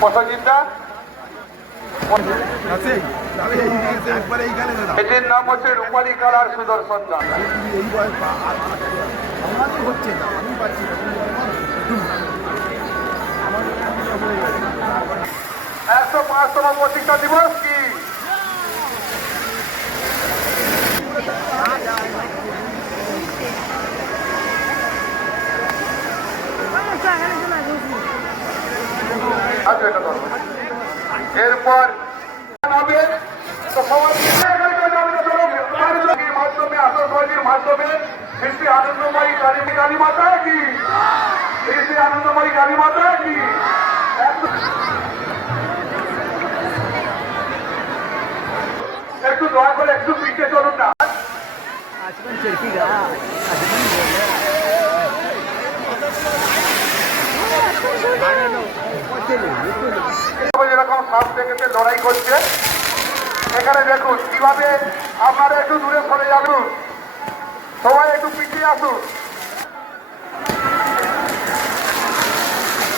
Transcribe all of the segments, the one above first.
পথচিন্তা এটির নাম হচ্ছে রূপালী কালার সুদর্শন দাস। 105তম প্রতিষ্ঠা দিবস কি এরপর মাধ্যমে শ্রী আনন্দময়ী কালী মাতা কি শ্রী আনন্দময়ী কালী মাতা কি একটু দয়া করে একটু পিছিয়ে চলুন না। এরকম সাপ দেখে লড়াই করছে। এখানে দেখুন কিভাবে আপনারা একটু দূরে সরে যাবেন, সবাই একটু পিছিয়ে আসুন।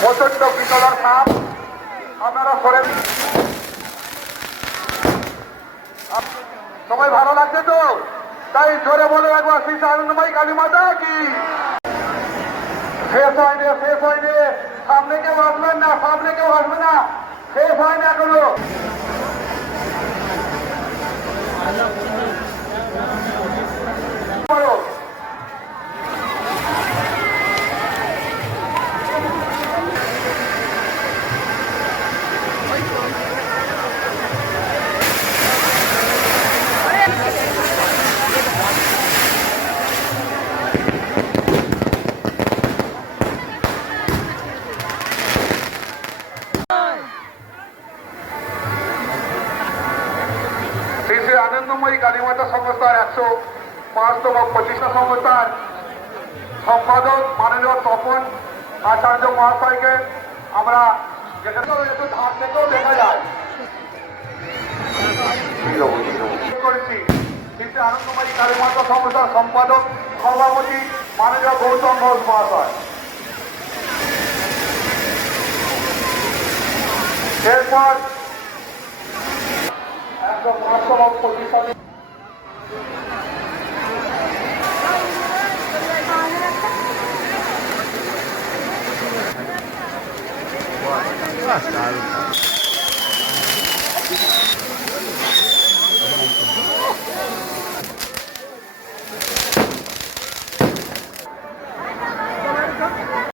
প্রচন্ড বিকলার সাপ, আপনারা সরে। সবাই ভালো লাগছে তো? তাই জোরে বলে একবার শ্রী আনন্দময়ী কালী মাতা কি। শেষ হয়নি, শেষ হয়নি, সামনে কেউ আসবেন না, সামনে কেউ আসবে না, শেষ হয় না এখনো। শ্রী আনন্দময়ী কালীমাতা সংস্থার 105তম প্রতিষ্ঠা সংস্থার সম্পাদক মাননীয় তপন আচার্য মহাশয়কে আমরা যেখানে একটু ধার থেকেও দেখা যায় করেছি। শ্রী আনন্দময়ী কালীমাতা সংস্থার সম্পাদক সভাপতি মাননীয় গৌতম ঘোষ মহাশয়। এরপর 105তম প্রতিষ্ঠা